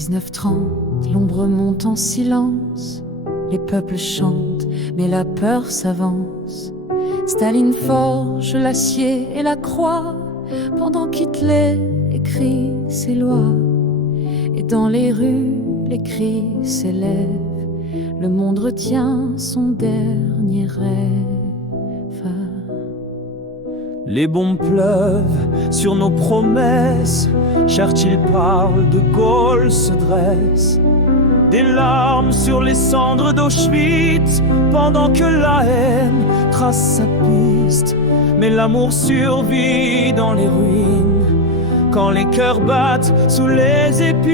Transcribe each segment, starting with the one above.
1930, l'ombre monte en silence. Les peuples chantent, mais la peur s'avance. Staline forge l'acier et la croix, pendant qu'Hitler écrit ses lois. Et dans les rues, les cris s'élèvent. Le monde retient son dernier rêve. Les bombes pleuvent sur nos promesses. Churchill parle, De Gaulle se dresse. Des larmes sur les cendres d'Auschwitz, pendant que la haine trace sa piste. Mais l'amour survit dans les ruines, quand les cœurs battent sous les épines.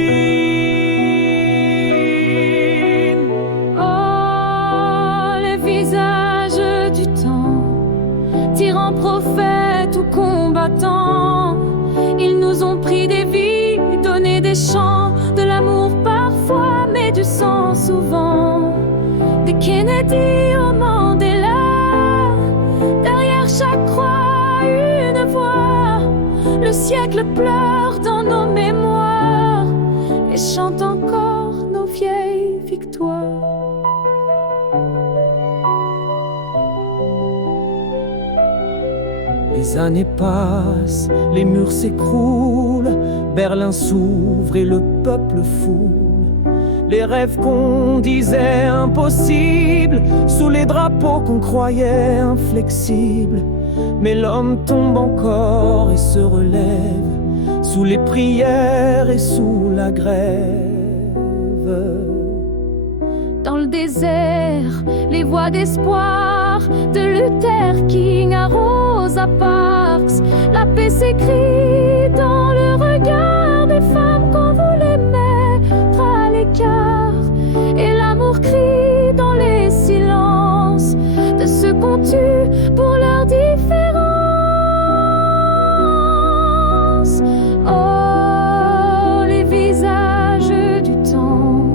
Oh, les visages du temps, tyrans, prophètes ou combattants, ils nous ont pris des vies, donné des chants, de l'amour parfois, mais du sang souvent. Des Kennedy au Mandela, derrière chaque croix une voix. Le siècle pleure dans nos mémoires et chante encore nos vieilles victoires. Les années passent, les murs s'écroulent, Berlin s'ouvre et le peuple foule. Les rêves qu'on disait impossibles, sous les drapeaux qu'on croyait inflexibles. Mais l'homme tombe encore et se relève, sous les prières et sous la grève. Dans le désert, les voix d'espoir de Luther King à Rosa Parks. La paix s'écrit dans le regard des femmes qu'on voulait mettre à l'écart. Et l'amour crie dans les silences de ceux qu'on tue pour leur différence. Oh, les visages du temps,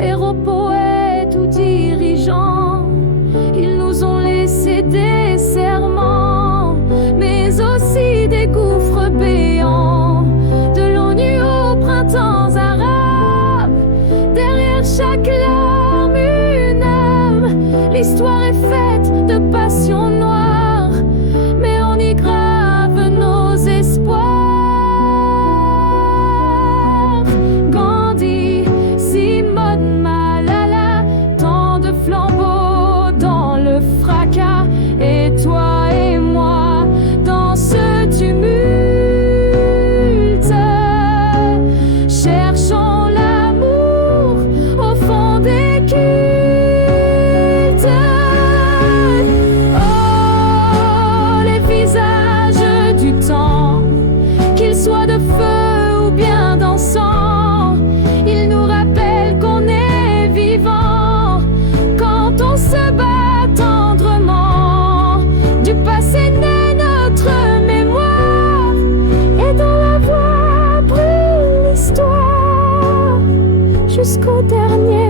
héros, poètes ou dirigeants, ils nous ont laissé des serments, mais aussi des gouffres béants. De l'ONU au printemps arabe, derrière chaque larme une âme. L'histoire est faite de passion noire, mais on y grave nos espoirs. Gandhi, Simone, Malala, tant de flambeaux dans le fracas. Et toi et moi dans ce tumulte, cherchons l'amour au fond des cultes. Oh, les visages du temps, qu'ils soient de feu ou bien d'encens, ils nous rappellent qu'on est vivant quand on se bat tendrement. Du passé naît notre mémoire, et dans la voix brûle l'histoire jusqu'au dernier